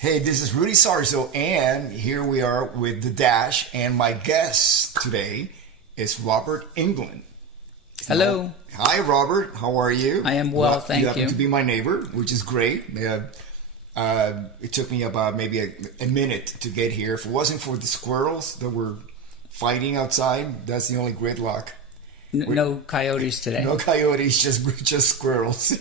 Hey, this is Rudy Sarzo, and here we are with The Dash, and my guest today is Robert England. Hello. Hi, Robert. How are you? I am well, thank you. You happen to be my neighbor, which is great. It took me about maybe a minute to get here. If it wasn't for the squirrels that were fighting outside, that's the only gridlock. No coyotes today. No coyotes, just squirrels,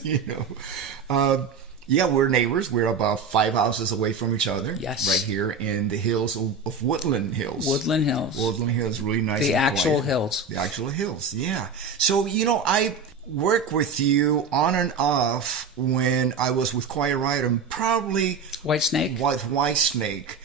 Yeah, we're neighbors. We're about 5 houses away from each other. Yes. Right here in the hills of Woodland Hills. Woodland Hills. Woodland Hills, really nice. The and actual quiet. hills. The actual hills, yeah. So, I worked with you on and off when I was with Quiet Riot and probably... White Snake? With White Snake.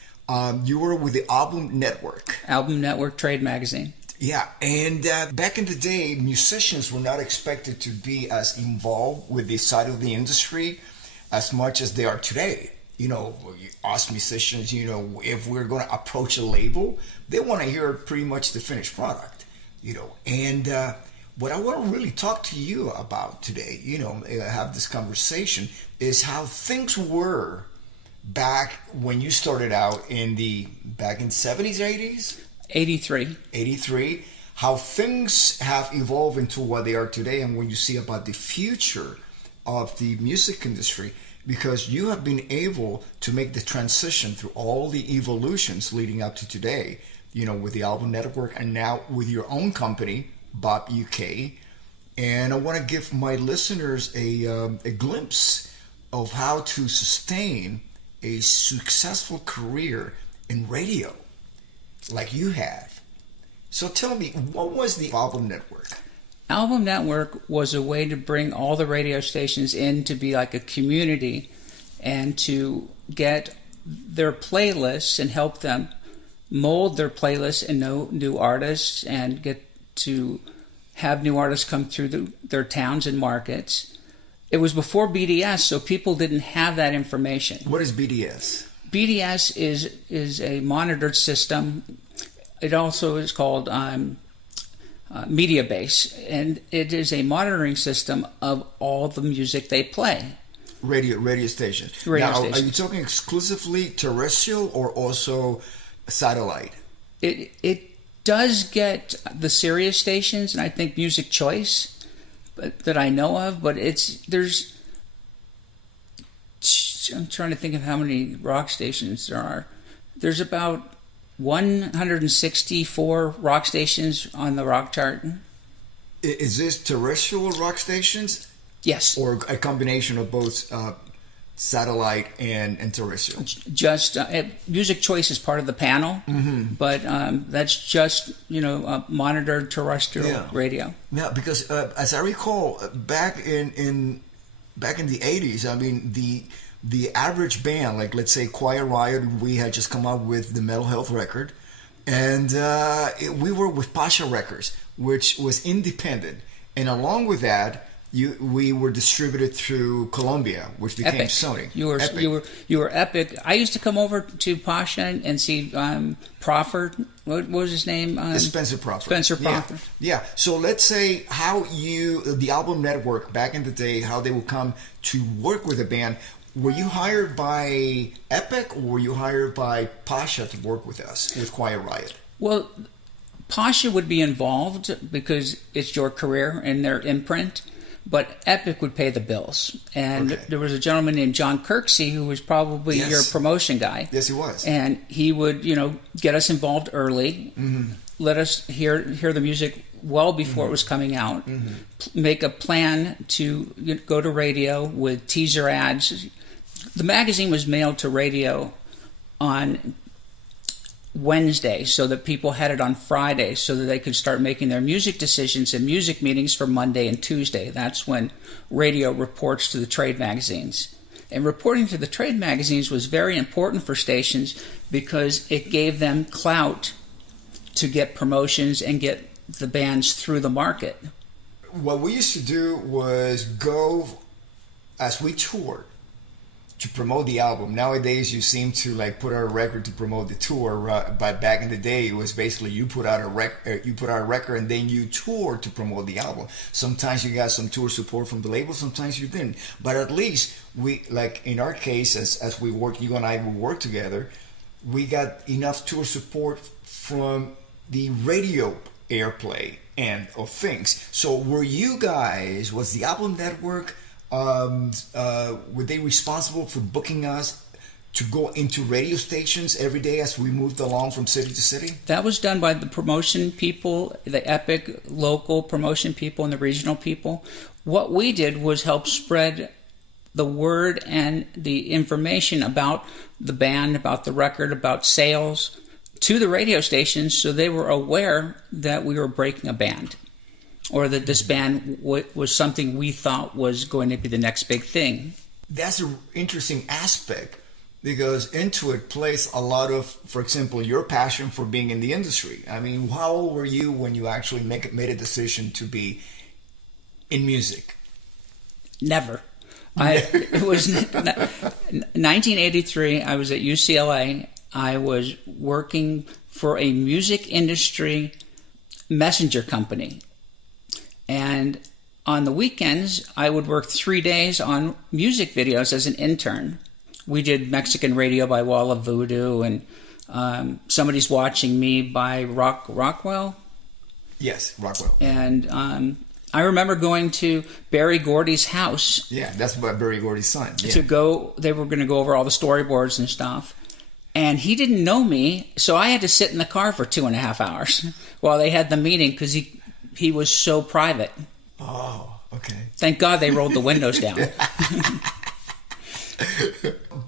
You were with the Album Network. Album Network Trade Magazine. Yeah, and back in the day, musicians were not expected to be as involved with this side of the industry as much as they are today. Us musicians, if we're going to approach a label, they want to hear pretty much the finished product, And what I want to really talk to you about today, have this conversation, is how things were back when you started out back in the 70s, 80s? 83. 83. How things have evolved into what they are today, and when you see about the future of the music industry, because you have been able to make the transition through all the evolutions leading up to today, with the Album Network and now with your own company, Bob UK. And I want to give my listeners a glimpse of how to sustain a successful career in radio like you have. So tell me, what was the Album Network? Album Network was a way to bring all the radio stations in to be like a community and to get their playlists and help them mold their playlists and know new artists and get to have new artists come through their towns and markets. It was before BDS, so people didn't have that information. What is BDS? BDS is a monitored system. It also is called Media Base, and it is a monitoring system of all the music they play. Radio stations. Now, are you talking exclusively terrestrial or also satellite? It does get the Sirius stations, and I think Music Choice that I know of, but I'm trying to think of how many rock stations there are. There's about 164 rock stations on the rock chart. Is this terrestrial rock stations? Yes. Or a combination of both satellite and terrestrial? Just Music Choice is part of the panel, but that's just monitored terrestrial radio. Yeah, because as I recall, back in the 80s, I mean the average band, like let's say Quiet Riot, we had just come out with the Mental Health record, and we were with Pasha Records, which was independent, and along with that, we were distributed through Columbia, which became Epic. Sony. You were Epic. I used to come over to Pasha and see Crawford. What was his name? Spencer Crawford. Spencer Crawford. Yeah. So let's say how the Album Network back in the day, how they would come to work with a band. Were you hired by Epic or were you hired by Pasha to work with us, with Quiet Riot? Well, Pasha would be involved because it's your career and their imprint, but Epic would pay the bills. And There was a gentleman named John Kirksey who was probably your promotion guy. Yes, he was. And he would, get us involved early, let us hear the music well before it was coming out, make a plan to go to radio with teaser ads. The magazine was mailed to radio on Wednesday so that people had it on Friday so that they could start making their music decisions and music meetings for Monday and Tuesday. That's when radio reports to the trade magazines. And reporting to the trade magazines was very important for stations because it gave them clout to get promotions and get the bands through the market. What we used to do was go, as we toured, to promote the album. Nowadays, you seem to like put out a record to promote the tour, but back in the day, it was basically you put out a record, and then you tour to promote the album. Sometimes you got some tour support from the label, sometimes you didn't. But at least we, like in our case, as we work, you and I will work together, we got enough tour support from the radio airplay end of things. So was the album network, were they responsible for booking us to go into radio stations every day as we moved along from city to city? That was done by the promotion people, the Epic local promotion people and the regional people. What we did was help spread the word and the information about the band, about the record, about sales to the radio stations, so they were aware that we were breaking a band, or that this band was something we thought was going to be the next big thing. That's an interesting aspect, because into it plays a lot of, for example, your passion for being in the industry. I mean, how old were you when you actually made a decision to be in music? Never. It was 1983. I was at UCLA. I was working for a music industry messenger company. And on the weekends, I would work 3 days on music videos as an intern. We did Mexican Radio by Wall of Voodoo, and Somebody's Watching Me by Rockwell. Yes, Rockwell. And I remember going to Barry Gordy's house. Yeah, that's about Barry Gordy's son. Yeah. They were going to go over all the storyboards and stuff. And he didn't know me, so I had to sit in the car for 2.5 hours while they had the meeting, because he was so private. Oh, okay. Thank God they rolled the windows down.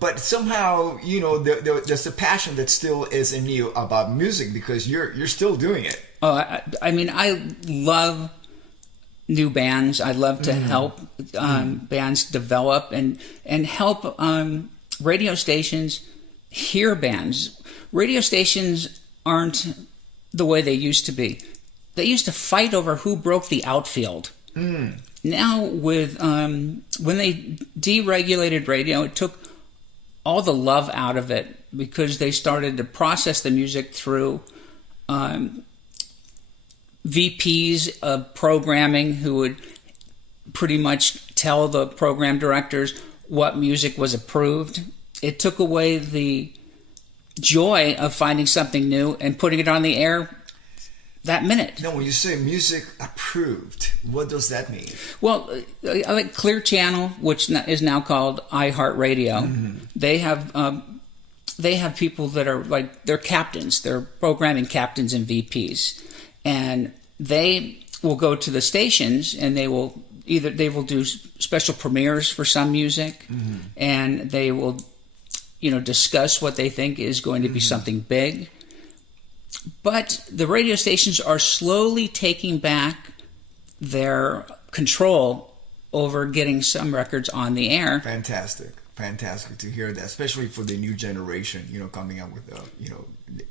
But somehow, there's a passion that still is in you about music, because you're still doing it. Oh, I mean, I love new bands. I love to help bands develop and help radio stations hear bands. Radio stations aren't the way they used to be. They used to fight over who broke the outfield. Now, with when they deregulated radio, it took all the love out of it, because they started to process the music through VPs of programming who would pretty much tell the program directors what music was approved. It took away the joy of finding something new and putting it on the air that minute. Now, when you say music approved, what does that mean? Well, I like Clear Channel, which is now called iHeartRadio. They have people that are like, they're captains. They're programming captains and VPs. And they will go to the stations, and they will do special premieres for some music, and they will discuss what they think is going to be something big. But the radio stations are slowly taking back their control over getting some records on the air. Fantastic to hear that, especially for the new generation, coming up with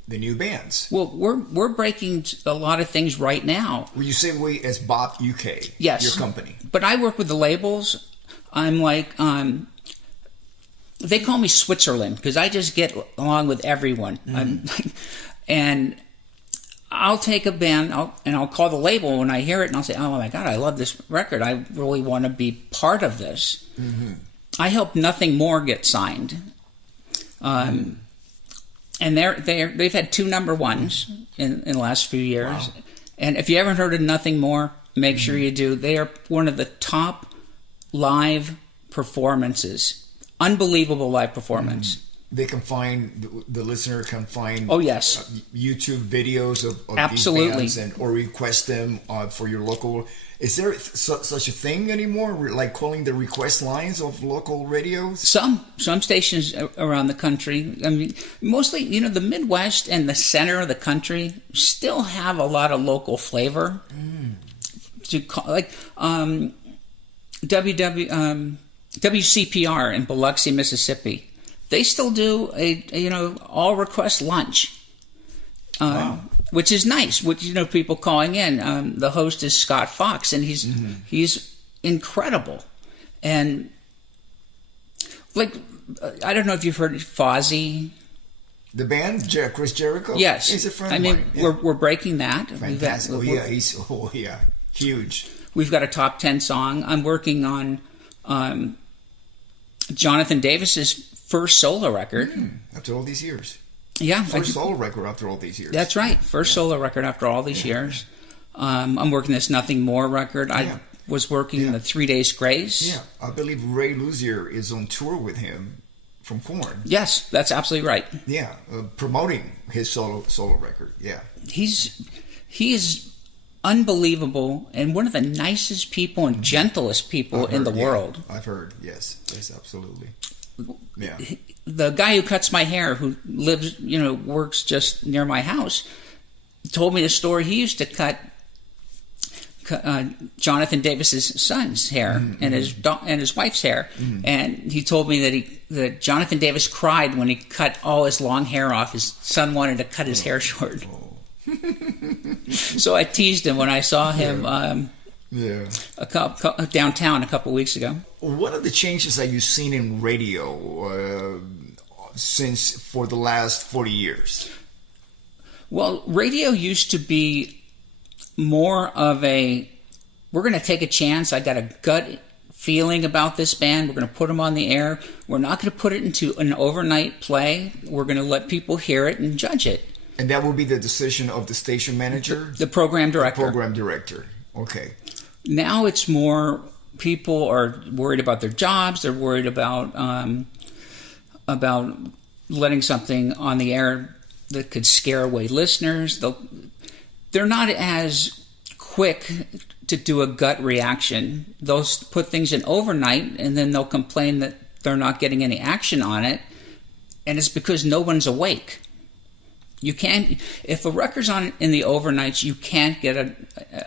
the new bands. Well, we're breaking a lot of things right now. Well, you say we as Bob UK, yes, your company. But I work with the labels. I'm like, they call me Switzerland, because I just get along with everyone. And I'll take a band and I'll call the label when I hear it, and I'll say, "Oh my God, I love this record. I really want to be part of this." I helped Nothing More get signed, and they've had 2 number ones in the last few years. Wow. And if you haven't heard of Nothing More, make sure you do. They are one of the top live performances. Unbelievable live performance. They can the listener can find. Oh yes, YouTube videos of absolutely, these bands or request them for your local. Is there such a thing anymore? Like calling the request lines of local radios? Some stations around the country. I mean, mostly, the Midwest and the center of the country still have a lot of local flavor. Like WCPR in Biloxi, Mississippi. They still do a all request lunch, wow. Which is nice. Which people calling in. The host is Scott Fox, and he's incredible, and like I don't know if you've heard Fozzy. The band, Chris Jericho? Yes. He's a friend of mine. Yeah. We're breaking that. Fantastic. He's huge. We've got a top 10 song. I'm working on Jonathan Davis's first solo record. After all these years. Yeah. First solo record after all these years. That's right. First solo record after all these years. I'm working this Nothing More record. I was working the 3 Days Grace. Yeah. I believe Ray Luzier is on tour with him from Korn. Yes, that's absolutely right. Yeah. Promoting his solo record. Yeah. He is unbelievable and one of the nicest people and gentlest people in the world. I've heard. Yes, absolutely. Yeah. The guy who cuts my hair, who lives, works just near my house, told me the story. He used to cut Jonathan Davis's son's hair and his wife's hair, and he told me that Jonathan Davis cried when he cut all his long hair off. His son wanted to cut his hair short. So I teased him when I saw him downtown a couple weeks ago. What are the changes that you've seen in radio since for the last 40 years? Well, radio used to be more of we're going to take a chance. I got a gut feeling about this band. We're going to put them on the air. We're not going to put it into an overnight play. We're going to let people hear it and judge it. And that will be the decision of the station manager? The program director. The program director. Okay. Now it's more people are worried about their jobs. They're worried about letting something on the air that could scare away listeners. They're not as quick to do a gut reaction. They'll put things in overnight, and then they'll complain that they're not getting any action on it, and it's because no one's awake. You can't, if a record's on in the overnights, you can't get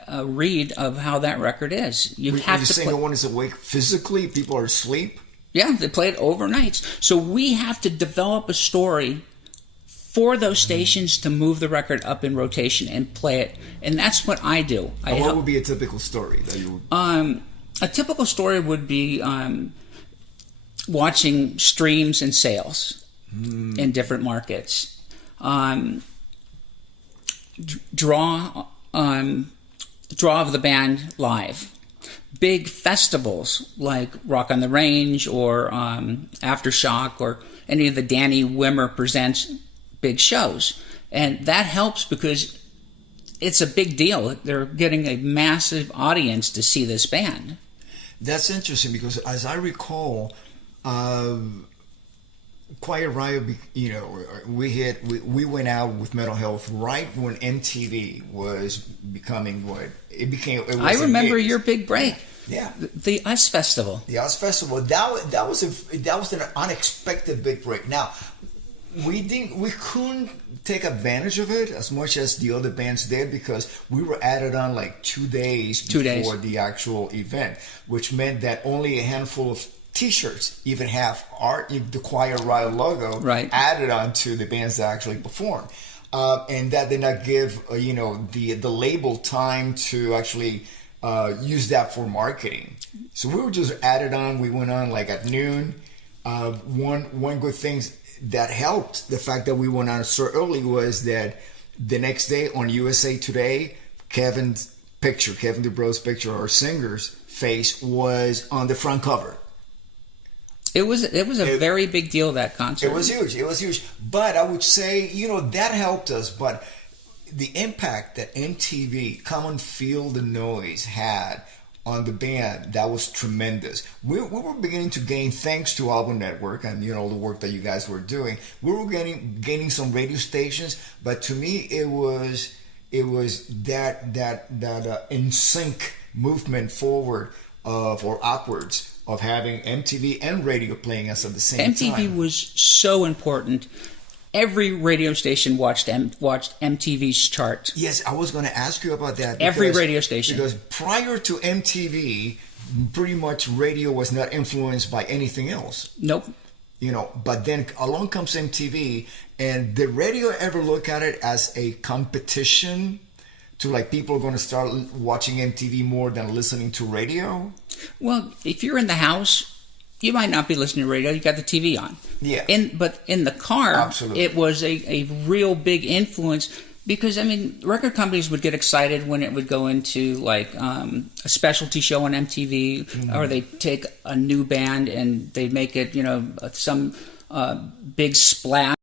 a read of how that record is. You have to. Saying no one is awake physically? People are asleep? Yeah, they play it overnights. So we have to develop a story for those stations to move the record up in rotation and play it, and that's what I do. What would be a typical story that you would? A typical story would be watching streams and sales in different markets. Draw of the band live. Big festivals like Rock on the Range or Aftershock or any of the Danny Wimmer Presents big shows. And that helps because it's a big deal. They're getting a massive audience to see this band. That's interesting because as I recall, Quiet Riot, we went out with Mental Health right when MTV was becoming what it became. It was I remember your big break. Yeah, the US Festival. The US Festival. That was an unexpected big break. Now, we couldn't take advantage of it as much as the other bands did because we were added on like 2 days before the actual event, which meant that only a handful of T-shirts even have the Quiet Riot logo added onto the bands that actually perform, and that did not give the label time to actually use that for marketing. So we were just added on. We went on like at noon. One good thing that helped the fact that we went on so early was that the next day on USA Today, Kevin DuBrose's picture, our singer's face, was on the front cover. It was a very big deal, that concert. It was huge. But I would say, that helped us. But the impact that MTV, Come and Feel the Noise, had on the band, that was tremendous. We were beginning to gain, thanks to Album Network and the work that you guys were doing, we were gaining some radio stations. But to me, it was that in sync movement forward or upwards of having MTV and radio playing us at the same time. MTV was so important. Every radio station watched MTV's chart. Yes, I was going to ask you about that. Every radio station. Because prior to MTV, pretty much radio was not influenced by anything else. Nope. But then along comes MTV, and did radio ever look at it as a competition to like people are going to start watching MTV more than listening to radio? Well, if you're in the house you might not be listening to radio. You got the TV on. Yeah. But in the car, Absolutely. it was a real big influence because, I mean, record companies would get excited when it would go into like a specialty show on MTV, or they'd take a new band and they'd make it, some big splash.